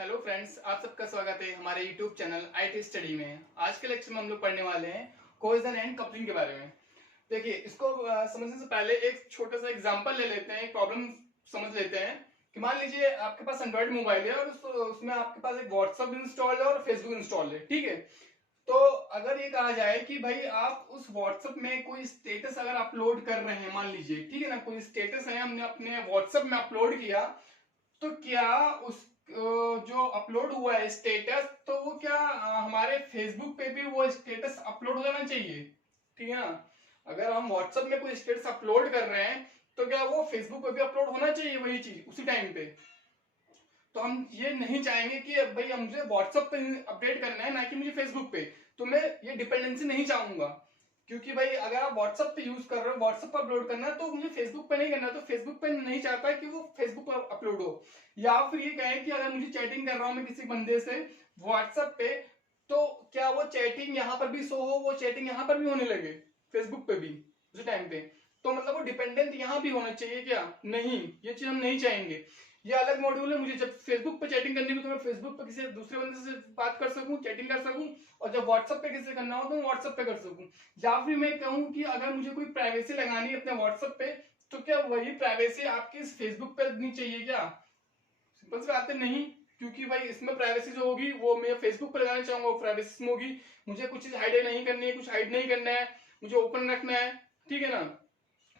Hello friends, आप सबका स्वागत है हमारे यूट्यूब चैनल आईटी स्टडी में। आज के लेक्चर में हम लोग पढ़ने वाले हैं कोहेजन एंड कपलिंग के बारे में। देखिए, इसको समझने से पहले एक छोटा सा एग्जांपल ले लेते हैं, एक प्रॉब्लम समझ लेते हैं कि मान लीजिए आपके पास एंड्रॉइड मोबाइल है और उसमें आपके पास एक व्हाट्सएप इंस्टॉल है और फेसबुक इंस्टॉल है। ठीक है, तो अगर ये कहा जाए कि भाई आप उस व्हाट्सएप में कोई स्टेटस अगर अपलोड कर रहे हैं, मान लीजिए, ठीक है ना, कोई स्टेटस है हमने अपने व्हाट्सएप में अपलोड किया, तो क्या उस जो अपलोड हुआ है स्टेटस, तो वो क्या हमारे फेसबुक पे भी वो स्टेटस अपलोड हो जाना चाहिए। ठीक है ना, अगर हम व्हाट्सएप में कोई स्टेटस अपलोड कर रहे हैं तो क्या वो फेसबुक पे भी अपलोड होना चाहिए वही चीज उसी टाइम पे। तो हम ये नहीं चाहेंगे कि भाई मुझे व्हाट्सएप पे अपडेट करना है ना कि मुझे फेसबुक पे, तो मैं ये डिपेंडेंसी नहीं चाहूंगा। क्योंकि भाई अगर आप व्हाट्सएप पे यूज कर रहे हो, व्हाट्सएप पर अपलोड करना है, तो मुझे फेसबुक पे नहीं करना है, तो फेसबुक पे नहीं चाहता कि वो फेसबुक पर अपलोड हो। या फिर ये कहें कि अगर मुझे चैटिंग कर रहा हूं मैं किसी बंदे से व्हाट्सएप पे, तो क्या वो चैटिंग यहाँ पर भी शो हो, वो चैटिंग यहाँ पर भी होने लगे फेसबुक पे भी उसी टाइम पे। तो मतलब वो डिपेंडेंट यहाँ भी होना चाहिए क्या? नहीं, ये चीज हम नहीं चाहेंगे। ये अलग मॉड्यूल है, मुझे जब फेसबुक पे चैटिंग करनी हो तो मैं फेसबुक पे किसी दूसरे बंदे से बात कर सकूं, चैटिंग कर सकूं, और जब व्हाट्सएप पे किसी से करना हो तो मैं व्हाट्सएप पे कर सकूं। या फिर मैं कहूं कि अगर मुझे कोई प्राइवेसी लगानी है अपने व्हाट्सएप पे, तो क्या वही प्राइवेसी आपकी इस फेसबुक पे लगनी चाहिए क्या? सिंपल सी बात है, नहीं। क्योंकि भाई इसमें प्राइवेसी जो होगी वो मैं फेसबुक पे लगाना चाहूंगा, वो प्राइवेसी में होगी। मुझे कुछ चीज हाइड नहीं करनी है, कुछ हाइड नहीं करना है, मुझे ओपन रखना है। ठीक है ना,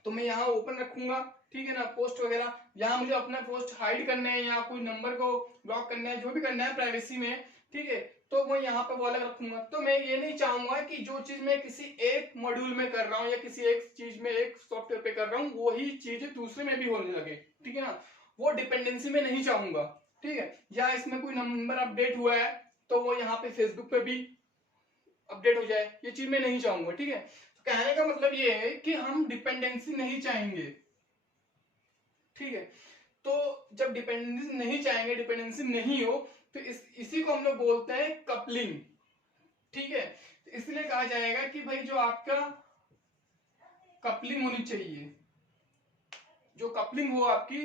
तो मैं यहाँ ओपन रखूंगा। ठीक है ना, पोस्ट वगैरह यहाँ मुझे अपना पोस्ट हाइड करना है या कोई नंबर को ब्लॉक करना है, जो भी करना है प्राइवेसी में, ठीक है, तो मैं यहाँ पे वो अलग रखूंगा। तो मैं ये नहीं चाहूंगा कि जो चीज मैं किसी एक मॉड्यूल में कर रहा हूँ या किसी एक चीज में एक सॉफ्टवेयर पे कर रहा हूँ वही चीज दूसरे में भी होने लगे। ठीक है ना, वो डिपेंडेंसी में नहीं चाहूंगा। ठीक है, या इसमें कोई नंबर अपडेट हुआ है तो वो यहाँ पे फेसबुक पे भी अपडेट हो जाए, ये चीज मैं नहीं चाहूंगा। ठीक है, तो कहने का मतलब ये है कि हम डिपेंडेंसी नहीं चाहेंगे। ठीक है, तो जब डिपेंडेंसी नहीं चाहेंगे, डिपेंडेंसी नहीं हो, तो इसी को हम लोग बोलते हैं कपलिंग। ठीक है, तो इसलिए कहा जाएगा कि भाई जो आपका कपलिंग होनी चाहिए, जो कपलिंग हो आपकी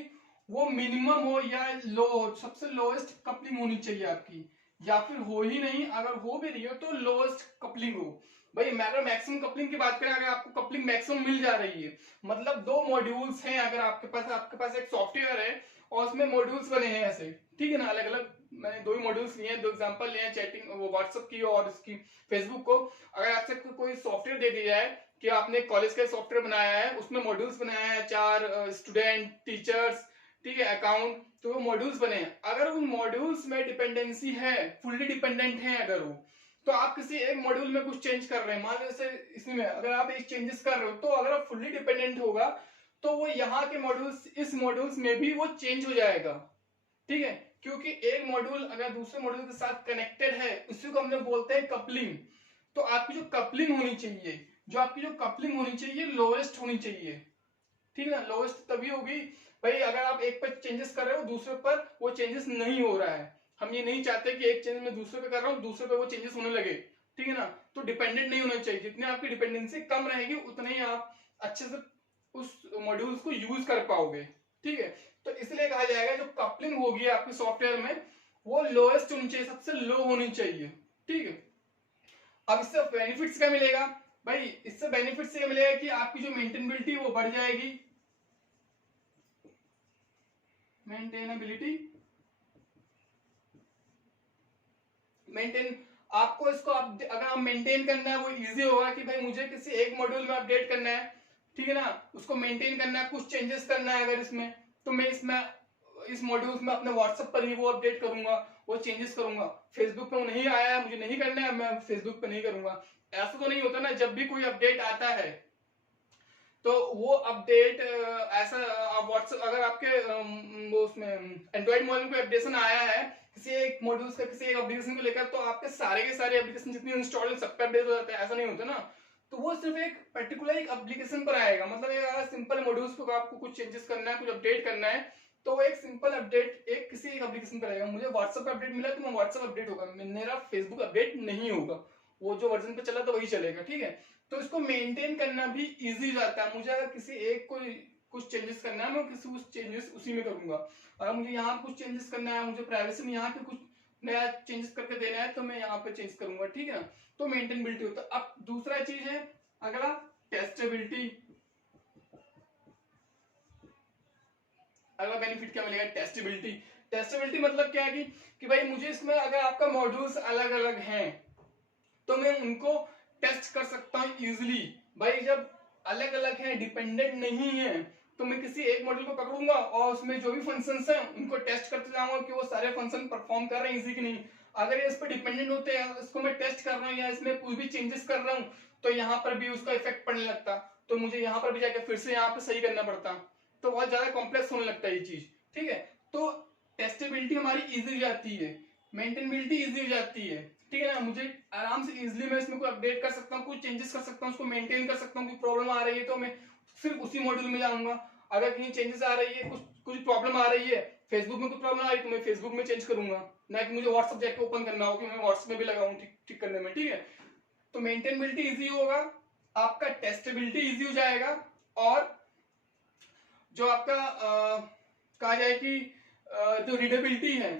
वो मिनिमम हो या लो हो, सबसे लोएस्ट कपलिंग होनी चाहिए आपकी। या फिर हो ही नहीं, अगर हो भी रही हो तो लोएस्ट कपलिंग हो। भाई अगर मैक्सिमम कपलिंग की बात करें, अगर आपको कपलिंग मैक्सिमम मिल जा रही है, मतलब दो मॉड्यूल्स हैं, अगर आपके पास एक सॉफ्टवेयर है और उसमें मॉड्यूल्स बने हैं ऐसे, ठीक है ना, अलग अलग, मैंने दो ही मॉड्यूल्स लिए हैं, दो एग्जांपल लिए हैं, चैटिंग वो व्हाट्सएप की और इसकी फेसबुक को। अगर आपसे कोई सॉफ्टवेयर दे दिया है कि आपने कॉलेज का सॉफ्टवेयर बनाया है, उसमें मॉड्यूल्स बनाया है, 4 स्टूडेंट, टीचर्स, ठीक है, अकाउंट, तो वो मॉड्यूल्स बने हैं। अगर उन मॉड्यूल्स में डिपेंडेंसी है, फुल्ली डिपेंडेंट है अगर वो, तो आप किसी एक मॉड्यूल में कुछ चेंज कर रहे हैं, मान लो जैसे इसमें अगर आप एक चेंजेस कर रहे हो, तो अगर आप फुल्ली डिपेंडेंट होगा तो वो यहाँ के मॉड्यूल्स इस मॉड्यूल्स में भी वो चेंज हो जाएगा। ठीक है, क्योंकि एक मॉड्यूल अगर दूसरे मॉड्यूल के साथ कनेक्टेड है, उसी को हम लोग बोलते हैं कपलिंग। तो आपकी जो कपलिंग होनी चाहिए, जो आपकी जो कपलिंग होनी चाहिए लोएस्ट होनी चाहिए। ठीक है ना, लोएस्ट तभी होगी भाई अगर आप एक पर चेंजेस कर रहे हो दूसरे पर वो चेंजेस नहीं हो रहा है। हम ये नहीं चाहते कि एक चेंज मैं दूसरे पे कर रहा हूँ दूसरे पे वो चेंजेस होने लगे। ठीक है ना, तो डिपेंडेंट नहीं होना चाहिए। जितने आपकी डिपेंडेंसी कम रहेगी उतने ही आप अच्छे से उस मॉड्यूल्स को यूज कर पाओगे। ठीक है, तो इसलिए कहा जाएगा जो कपलिंग होगी आपके सॉफ्टवेयर में वो लोएस्ट होनी चाहिए, सबसे लो होनी चाहिए। ठीक है, अब इससे बेनिफिट्स क्या मिलेगा? भाई इससे बेनिफिट्स ये मिलेगा कि आपकी जो मेंटेनेबिलिटी वो बढ़ जाएगी, मेंटेनेबिलिटी, मेंटेन, आपको इसको अगर आप मेंटेन करना है वो इजी होगा कि भाई मुझे किसी एक मॉड्यूल में अपडेट करना है, ठीक है ना, उसको मेंटेन करना है, कुछ चेंजेस करना है अगर इसमें, तो मैं इसमें इस मॉड्यूल्स में अपने व्हाट्सएप पर ही वो अपडेट करूंगा, वो चेंजेस करूंगा। फेसबुक पे वो नहीं आया, मुझे नहीं करना है, मैं फेसबुक पे नहीं करूंगा। ऐसा तो नहीं होता ना, जब भी कोई अपडेट आता है तो वो अपडेट ऐसा व्हाट्सएप अगर आपके वो उसमें एंड्रॉइड मोबाइल में कोई अपडेशन आया है किसी एक मॉड्यूल का किसी एक एप्लीकेशन को लेकर, तो आपके सारे के सारे एप्लीकेशन जितनी इंस्टॉल है सब पे अपडेट हो जाता है, ऐसा नहीं होता ना। तो वो सिर्फ एक पर्टिकुलर एक एप्लीकेशन पर आएगा, मतलब ये अगर सिंपल मॉड्यूल्स को आपको कुछ चेंजेस करना है, कुछ अपडेट करना है, तो वो एक सिंपल अपडेट एक किसी एक एप्लीकेशन पर आएगा। मुझे व्हाट्सएप अपडेट मिला तो मैं व्हाट्सएप अपडेट होगा, मेरा फेसबुक अपडेट नहीं होगा, वो जो वर्जन पे चला तो वही चलेगा। ठीक है, तो इसको मेंटेन करना भी इजी जाता है। मुझे अगर किसी एक कुछ चेंजेस करना है, मैं किसी कुछ चेंजेस उसी में करूंगा। अगर मुझे यहाँ कुछ चेंजेस करना है, मुझे प्राइवेसी में यहाँ पे कुछ नया चेंजेस करके देना है, तो मैं यहाँ पे चेंज करूंगा, ठीक है ना। तो मेंटेनेबिलिटी होता है। अब दूसरा चीज है अगला टेस्टेबिलिटी। अगला बेनिफिट क्या मिलेगा, टेस्टेबिलिटी। टेस्टेबिलिटी मतलब क्या है कि भाई मुझे इसमें अगर आपका मॉड्यूल्स अलग अलग हैं तो मैं उनको टेस्ट कर सकता हूँ इजिली। भाई जब अलग अलग है, डिपेंडेंट नहीं है, तो मैं किसी एक मॉड्यूल को पकड़ूंगा और उसमें जो भी फंक्शंस हैं उनको टेस्ट करते जाऊंगा कि वो सारे फंक्शन परफॉर्म कर रहे हैं इजी कि नहीं। अगर ये इस पर डिपेंडेंट होते हैं, इसको मैं टेस्ट कर रहा हूँ या इसमें कुछ भी चेंजेस कर रहा हूँ, तो यहाँ पर भी उसका इफेक्ट पड़ने लगता, तो मुझे यहाँ पर भी जाकर फिर से यहाँ पे सही करना पड़ता, तो बहुत ज्यादा कॉम्प्लेक्स होने लगता है ये चीज, ठीक है। तो टेस्टेबिलिटी हमारी इजी हो जाती है, मेंटेनेबिलिटी इजी हो जाती है, ठीक है ना। मुझे आराम से इजीली मैं इसमें कोई अपडेट कर सकता हूँ, कुछ चेंजेस कर सकता हूँ, उसको मेंटेन कर सकता हूँ। कोई प्रॉब्लम आ रही है तो मैं सिर्फ उसी मॉड्यूल में जाऊंगा। अगर कहीं चेंजेस आ रही है, कुछ कुछ प्रॉब्लम आ रही है, फेसबुक में कुछ प्रॉब्लम आ रही है तो मैं फेसबुक में चेंज करूंगा, ना कि मुझे व्हाट्सएप जाके ओपन करना हो कि मैं व्हाट्सएप में भी लगाऊं ठीक करने में, ठीक है। तो मेंटेनेबिलिटी इजी होगा, आपका टेस्टेबिलिटी इजी हो जाएगा, और जो आपका कहा जाए कि जो रीडेबिलिटी है,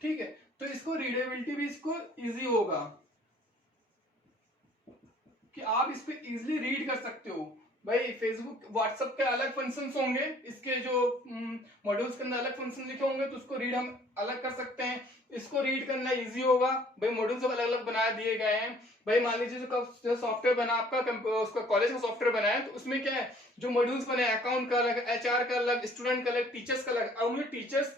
ठीक है, तो इसको रीडेबिलिटी भी इसको इजी होगा कि आप इस पे इजीली रीड कर सकते हो। भाई फेसबुक व्हाट्सएप के अलग फंक्शंस होंगे, इसके जो मॉड्यूल्स के अंदर अलग फंक्शन लिखे होंगे, तो उसको रीड हम अलग कर सकते हैं। इसको रीड करना इजी होगा, भाई मॉड्यूल सब अलग अलग बना दिए गए हैं। भाई मान लीजिए जो सॉफ्टवेयर बना आपका, उसका कॉलेज का सॉफ्टवेयर बना है, तो उसमें क्या है, जो मॉड्यूल्स बने, अकाउंट का अलग, एचआर का अलग, स्टूडेंट का अलग, टीचर्स का अलग। अब मुझे टीचर्स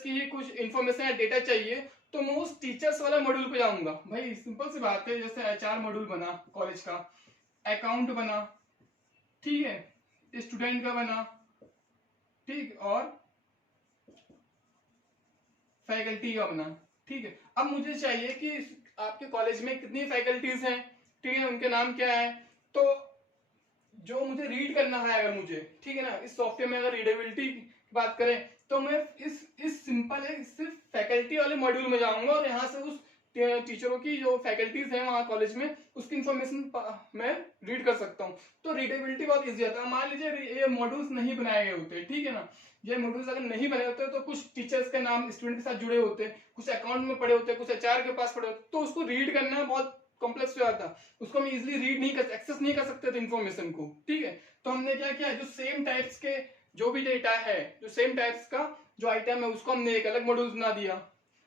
की ही कुछ इन्फॉर्मेशन या डेटा चाहिए, तो मैं उस टीचर्स वाला मॉड्यूल पे जाऊंगा। भाई सिंपल सी बात है, जैसे एचआर मॉड्यूल बना कॉलेज का, अकाउंट बना, ठीक है, स्टूडेंट का बना, ठीक, और फैकल्टी का बना, ठीक है। अब मुझे चाहिए कि आपके कॉलेज में कितनी फैकल्टीज हैं, ठीक है, उनके नाम क्या है। तो जो मुझे रीड करना है, अगर मुझे, ठीक है ना, इस सॉफ्टवेयर में अगर रीडेबिलिटी की बात करें, तो मैं इस सिंपल है सिर्फ फैकल्टी वाले मॉड्यूल में जाऊंगा और यहाँ से उस टीचरों की जो फैकल्टीज हैं वहां कॉलेज में, उसकी इंफॉर्मेशन मैं रीड कर सकता हूँ। तो रीडेबिलिटी बहुत इजी आता है। मान लीजिए ये मॉड्यूल्स नहीं बनाए गए होते, ठीक है ना, ये मॉड्यूल्स अगर नहीं बने होते तो कुछ टीचर्स के नाम स्टूडेंट के साथ जुड़े होते, कुछ अकाउंट में पड़े होते, कुछ एचआर के पास पड़े होते, तो उसको रीड करना बहुत कॉम्प्लेक्स हो जाता, उसको हम इजिली रीड नहीं कर, एक्सेस नहीं कर सकते थे इन्फॉर्मेशन को, ठीक है। तो हमने क्या किया, जो सेम टाइप्स के जो भी डेटा है, जो सेम टाइप्स का जो आइटम है, उसको हमने एक अलग मॉड्यूल बना दिया।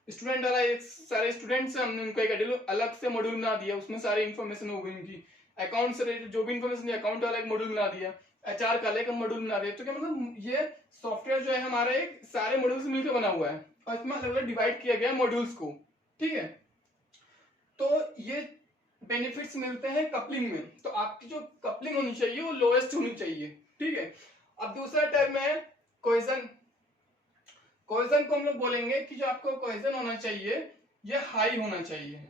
स्टूडेंट वाला एक सारे स्टूडेंट्स हैं, हमने उनको एक अलग से मॉड्यूल बना दिया, उसमें सारी इन्फॉर्मेशन हो गई उनकी। अकाउंट से रिलेटेड जो भी इन्फॉर्मेशन है, अकाउंट वाला एक मॉड्यूल बना दिया, एचआर का अलग मॉड्यूल बना दिया। तो क्या मतलब, ये सॉफ्टवेयर जो है हमारा एक सारे मॉड्यूल से मिलकर बना हुआ है और इसमें अलग अलग डिवाइड किया गया मॉड्यूल्स को, ठीक है। तो ये बेनिफिट्स मिलते हैं कपलिंग में। तो आपकी जो कपलिंग होनी चाहिए वो लोएस्ट होनी चाहिए, ठीक है। अब दूसरा टर्म है कोहेजन। कोहेजन को हम लोग बोलेंगे कि जो आपको कोहेजन होना चाहिए ये हाई होना चाहिए,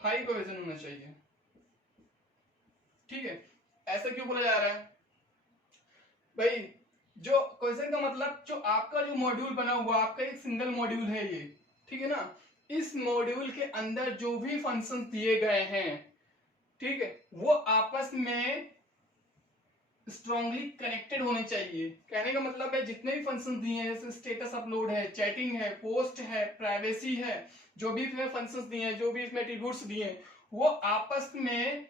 हाई कोहेजन होना चाहिए, ठीक है। ऐसा क्यों बोला जा रहा है भाई, जो कोहेजन का मतलब, जो आपका जो मॉड्यूल बना हुआ, आपका एक सिंगल मॉड्यूल है ये, ठीक है ना, इस मॉड्यूल के अंदर जो भी फंक्शन दिए गए हैं, ठीक है, वो आपस में स्ट्रांगली कनेक्टेड होने चाहिए। कहने का मतलब है जितने भी फंक्शन दिए हैं, जैसे स्टेटस अपलोड है, चैटिंग है, पोस्ट है, प्राइवेसी है, जो भी इसमें फंक्शंस दिए हैं, जो भी इसमें एट्रीब्यूट्स दिए हैं, वो आपस में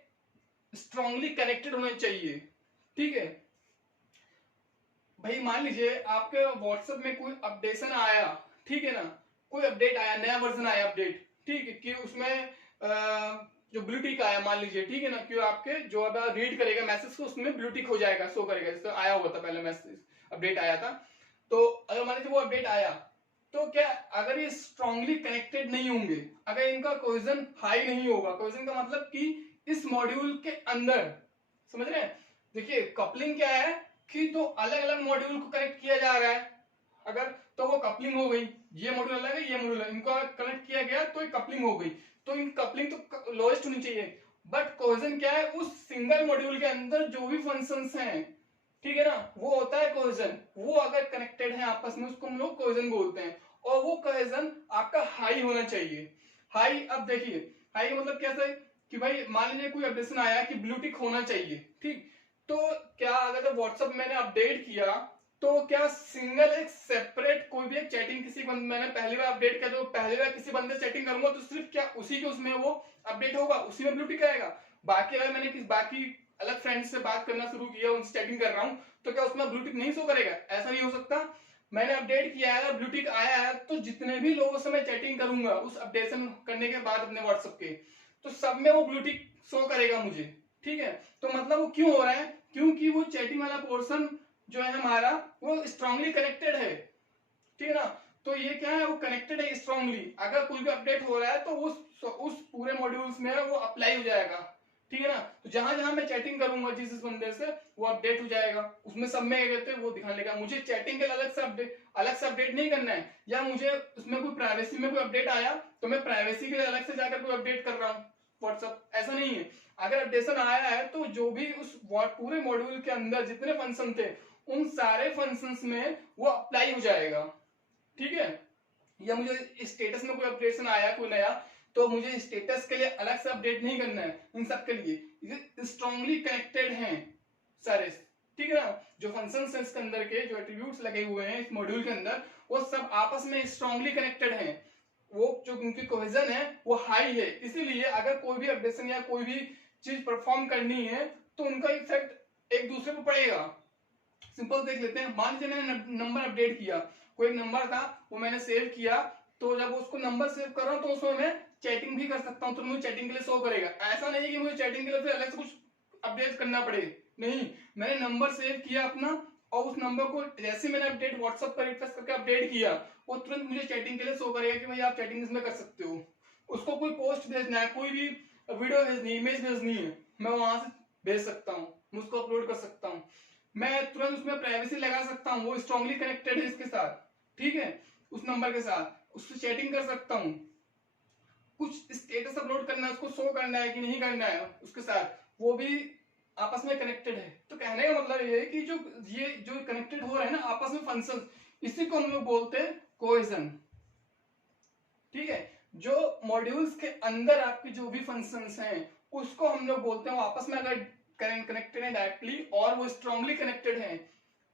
स्ट्रांगली कनेक्टेड होने चाहिए, ठीक है। भाई मान लीजिए आपके व्हाट्सएप में कोई अपडेशन आया, ठीक है ना, कोई अपडेट आया, नया वर्जन आया अपडेट, ठीक है, कि उसमें जो ब्लू टिक आया मान लीजिए, ठीक है ना, कि आपके जो अब रीड करेगा मैसेज को उसमें ब्लू टिक हो जाएगा, शो करेगा, जैसे आया हुआ था पहले मैसेज, अपडेट आया था। तो अगर मान लीजिए वो अपडेट आया, तो क्या अगर ये स्ट्रांगली कनेक्टेड नहीं होंगे, अगर इनका कोहेजन हाई नहीं होगा, कोहेजन का मतलब कि इस मॉड्यूल के अंदर, समझ रहे हैं, देखिए कपलिंग क्या है कि दो अलग अलग मॉड्यूल को कनेक्ट किया जा रहा है, अगर तो वो कपलिंग हो गई, ये मॉड्यूल अलग है, ये मॉड्यूल है, इनको कनेक्ट किया गया तो ये कपलिंग हो गई, तो इन कपलिंग तो लोएस्ट होनी चाहिए। बट कोहेजन क्या है, उस सिंगल मॉड्यूल के अंदर जो भी फंक्शंस हैं, ठीक है ना, वो होता है कोहेजन। वो अगर कनेक्टेड है आपस में, उसको हम लोग कोहेजन बोलते हैं, और वो कोहेजन आपका हाई होना चाहिए। हाई, अब देखिए हाई मतलब कैसे, कि भाई मान लीजिए कोई अपडेशन आया कि ब्लू टिक होना चाहिए, ठीक, तो क्या अगर व्हाट्सएप मैंने अपडेट किया तो क्या सिंगल एक सेपरेट कोई भी एक चैटिंग किसी बंदे मैंने पहली बार अपडेट किया तो पहली बार किसी बंदे से चैटिंग करूंगा तो सिर्फ क्या उसी के उसमें वो अपडेट होगा, उसी में ब्लू टिक आएगा। बाकी अगर मैंने किसी बाकी अलग फ्रेंड से बात करना शुरू किया, उनसे चैटिंग कर रहा हूं, तो क्या उसमें ब्लू टिक नहीं शो करेगा? ऐसा नहीं हो सकता। मैंने अपडेट किया है, ब्लू टिक आया है, तो जितने भी लोगों से मैं चैटिंग करूंगा उस अपडेशन करने के बाद अपने व्हाट्सएप के, तो सब में वो ब्लू टिक शो करेगा मुझे, ठीक है। तो मतलब वो क्यों हो रहा है? क्योंकि वो चैटिंग वाला पोर्शन जो है हमारा वो स्ट्रांगली कनेक्टेड है, ठीक है ना। तो ये क्या है, वो कनेक्टेड है स्ट्रांगली। अगर कोई भी अपडेट हो रहा है तो उस पूरे मॉड्यूल्स में वो अप्लाई हो जाएगा, ठीक है ना। तो जहां जहां मैं चैटिंग करूंगा जिस बंदे से, वो अपडेट हो जाएगा उसमें, सब में कहते हैं वो दिखाने लगा। मुझे चैटिंग के अलग से अपडेट नहीं करना है, या मुझे उसमें कोई प्राइवेसी में कोई अपडेट आया तो मैं प्राइवेसी के लिए अलग से जाकर कोई अपडेट कर रहा हूँ व्हाट्सएप, ऐसा नहीं है। अगर अपडेशन आया है तो जो भी उस पूरे मॉड्यूल के अंदर जितने फंक्शन थे उन सारे फंक्शंस में वो अप्लाई हो जाएगा, ठीक है। या मुझे स्टेटस में कोई अपडेशन आया कोई नया, तो मुझे स्टेटस के लिए अलग से अपडेट नहीं करना है, इन सब के लिए स्ट्रांगली कनेक्टेड हैं सारे, ठीक है ना। जो फंक्शंस हैं इसके अंदर के जो एट्रीब्यूट्स लगे हुए हैं इस मॉड्यूल के अंदर, वो सब आपस में स्ट्रांगली कनेक्टेड हैं। वो जो उनकी कोहेजन है वो हाई है, इसीलिए अगर कोई भी अपडेशन या कोई भी चीज परफॉर्म करनी है तो उनका इफेक्ट एक दूसरे पर पड़ेगा। सिंपल देख लेते हैं। मान लीजिए मैंने नंबर अपडेट किया, कोई एक नंबर था वो मैंने सेव किया, तो जब उसको नंबर सेव कर रहा हूं तो उसमें मैं चैटिंग भी कर सकता हूं, तो मुझे चैटिंग के लिए शो करेगा। ऐसा नहीं है कि मुझे चैटिंग के लिए फिर अलग से कुछ अपडेट करना पड़े, नहीं। मैंने नंबर सेव किया अपना, और उस नंबर को जैसे मैंने अपडेट व्हाट्सएप पर रिफ्रेश करके अपडेट किया, वो तुरंत मुझे चैटिंग के लिए शो करेगा कि भाई आप चैटिंग इसमें कर सकते हो। उसको कोई पोस्ट भेजना है, कोई भी वीडियो भेजनी, इमेज भेजनी है, मैं वहां से भेज सकता हूँ, मैं उसको अपलोड कर सकता हूँ, मैं तुरंत उसमें प्राइवेसी लगा सकता हूँ, वो स्ट्रांगली कनेक्टेड है इसके साथ, ठीक है, उस नंबर के साथ उससे चैटिंग कर सकता हूँ। कुछ स्टेटस अपलोड करना है, उसको शो करना है कि नहीं करना है उसके साथ, वो भी आपस में कनेक्टेड है। तो कहने का मतलब ये है कि जो कनेक्टेड हो रहे हैं ना आपस में फंक्शन, इसी को हम लोग बोलते हैं कोहेजन, ठीक है। जो मॉड्यूल्स के अंदर आपके जो भी फंक्शंस हैं उसको हम लोग बोलते हैं वो आपस में अगर कनेक्टेड है डायरेक्टली और वो स्ट्रांगली कनेक्टेड है,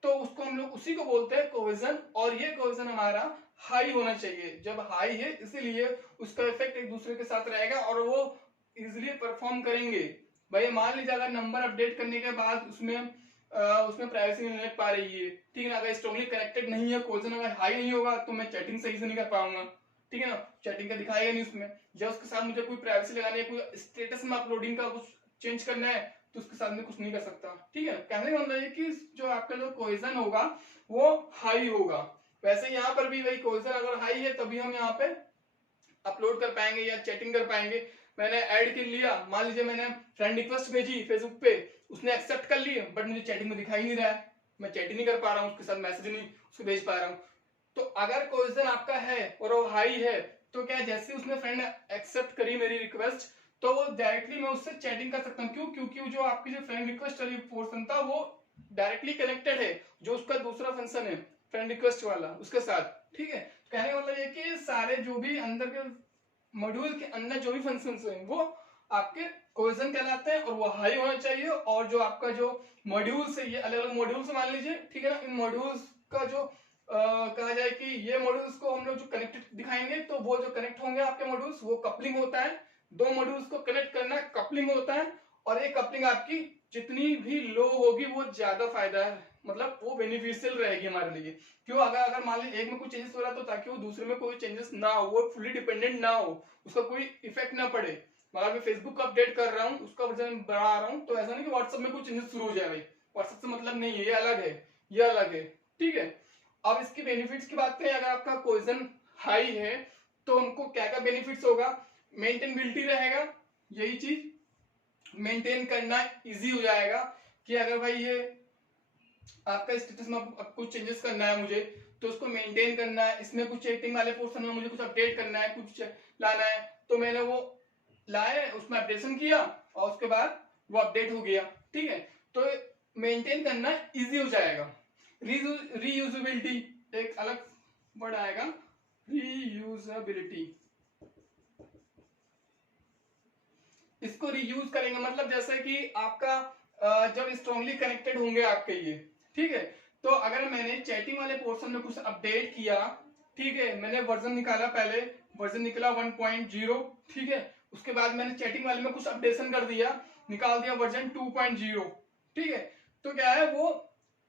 तो उसको हम लोग उसी को बोलते हैं कोहेजन। और ये कोहेजन हमारा हाई होना चाहिए। जब हाई है इसीलिए उसका इफेक्ट एक दूसरे के साथ रहेगा और वो इजिली परफॉर्म करेंगे। भाई मान लीजिए अगर नंबर अपडेट करने के बाद उसमें प्राइवेसी नहीं लग पा रही है, ठीक है ना, अगर स्ट्रांगली कनेक्टेड नहीं है, कोहेजन अगर हाई नहीं होगा तो मैं चैटिंग सही से नहीं कर पाऊंगा, ठीक है ना, चैटिंग का दिखाएगा नहीं उसमें। जब उसके साथ मुझे कोई प्राइवेसी लगानी है, कोई स्टेटस में अपलोडिंग का कुछ चेंज करना है, तो उसके साथ में कुछ नहीं कर सकता, ठीक है। कहने का मतलब है कि जो आपका जो कोहेजन होगा वो हाई होगा। वैसे यहाँ पर भी वही कोहेजन अगर हाई है तभी हम यहाँ पे अपलोड कर पाएंगे या चैटिंग कर पाएंगे। मैंने ऐड कर लिया, मान लीजिए मैंने फ्रेंड रिक्वेस्ट भेजी फेसबुक पे, उसने एक्सेप्ट कर लिया, बट मुझे चैटिंग में दिखाई नहीं रहा है, मैं चैटिंग नहीं कर पा रहा हूँ उसके साथ, मैसेज नहीं उसको भेज पा रहा हूँ। तो अगर कोहेजन आपका है और वो हाई है, तो क्या जैसे उसने फ्रेंड एक्सेप्ट करी मेरी रिक्वेस्ट, तो वो डायरेक्टली मैं उससे चैटिंग कर सकता हूँ। क्यों? क्योंकि जो आपकी जो फ्रेंड रिक्वेस्ट वाली पोर्शन था वो डायरेक्टली कनेक्टेड है जो उसका दूसरा फंक्शन है फ्रेंड रिक्वेस्ट वाला उसके साथ, ठीक है। कहने का मतलब ये कि सारे जो भी अंदर के मॉड्यूल के अंदर जो भी फंक्शंस हैं वो आपके कोहेजन कहलाते हैं और वो हाई होना चाहिए। और जो आपका जो मॉड्यूल्स है ये अलग अलग मॉड्यूल्स मान लीजिए, ठीक है ना, इन मॉड्यूल्स का जो कहा जाए कि ये मॉड्यूल्स को हम लोग जो कनेक्टेड दिखाएंगे, तो वो जो कनेक्ट होंगे आपके मॉड्यूल्स वो कपलिंग होता है। दो मॉड्यूल्स को कनेक्ट करना कपलिंग होता है, और ये कपलिंग आपकी जितनी भी लो होगी वो ज्यादा फायदा है, मतलब वो बेनिफिशियल रहेगी हमारे लिए। क्यों? अगर मान लीजिए एक में कुछ चेंजेस हो रहा है तो ताकि वो दूसरे में कोई चेंजेस ना हो, वो फुली डिपेंडेंट ना हो, उसका कोई इफेक्ट ना पड़े। अगर मैं फेसबुक का अपडेट कर रहा हूँ, उसका वर्जन बढ़ा रहा हूँ, तो ऐसा नहीं कि व्हाट्सएप में कुछ चेंजेस शुरू हो जाए, भाई व्हाट्सएप से मतलब नहीं है, ये अलग है, ये अलग है, ठीक है। अब इसके बेनिफिट्स की बात करें, अगर आपका कोहेजन हाई है तो हमको क्या क्या बेनिफिट्स होगा? मेंटेनेबिलिटी रहेगा, यही चीज मेंटेन करना इजी हो जाएगा कि अगर भाई ये आपका स्टेटस में कुछ चेंजेस करना है मुझे, तो उसको मेंटेन करना है, इसमें कुछ चैटिंग वाले पोर्शन में मुझे कुछ अपडेट करना है, कुछ लाना है, तो मैंने वो लाए, उसमें अपडेशन किया और उसके बाद वो अपडेट हो गया, ठीक है। तो मेंटेन करना इजी हो जाएगा। रीयूजेबिलिटी एक अलग वर्ड आएगा, रीयूजेबिलिटी। इसको रीयूज करेंगे, मतलब जैसे कि आपका जब स्ट्रांगली कनेक्टेड होंगे आपके ये, ठीक है। तो अगर मैंने चैटिंग वाले पोर्शन में कुछ अपडेट किया, ठीक है, मैंने वर्जन निकाला, पहले वर्जन निकला 1.0, ठीक है, उसके बाद मैंने चैटिंग वाले में कुछ अपडेशन कर दिया, निकाल दिया वर्जन 2.0, ठीक है। तो क्या है, वो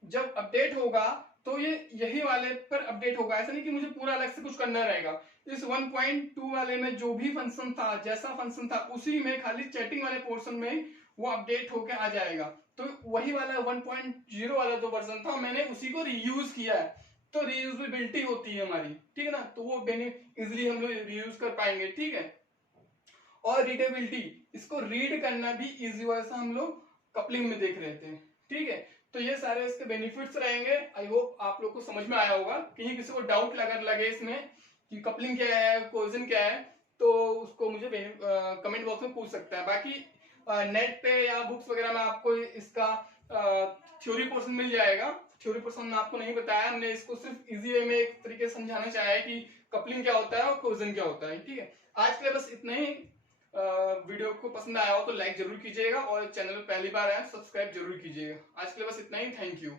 जब अपडेट होगा तो ये यही वाले पर अपडेट होगा, ऐसा नहीं कि मुझे पूरा अलग से कुछ करना रहेगा। इस 1.2 वाले में जो भी फंक्शन था, जैसा फंक्शन था, उसी में खाली चैटिंग वाले पोर्शन में वो अपडेट होके आ जाएगा। तो वही वाला 1.0 वाला जो वर्जन था, मैंने उसी को रीयूज किया है, तो रीयूजेबिलिटी होती है हमारी, ठीक है ना, तो वो इजिली हम लोग रीयूज कर पाएंगे, ठीक है। और रीडेबिलिटी, इसको रीड करना भी इजी, वैसा हम लोग कपलिंग में देख रहे थे, ठीक है। तो ये सारे इसके बेनिफिट्स रहेंगे। आई होप आप लोग को समझ में आया होगा। कहीं किसी को डाउट अगर लगे इसमें कि कपलिंग क्या है, कोहेजन क्या है, तो उसको मुझे कमेंट बॉक्स में पूछ सकता है। बाकी नेट पे या बुक्स वगैरह में आपको इसका थ्योरी पोर्शन मिल जाएगा। थ्योरी पोर्शन में आपको नहीं बताया, हमने इसको सिर्फ इजी वे में एक तरीके से समझाना चाहा है कि कपलिंग क्या होता है और कोहेजन क्या होता है, ठीक है। आज के लिए बस इतना ही। वीडियो को पसंद आया हो तो लाइक जरूर कीजिएगा, और चैनल पे पहली बार आए तो सब्सक्राइब जरूर कीजिएगा। आज के लिए बस इतना ही। Thank you.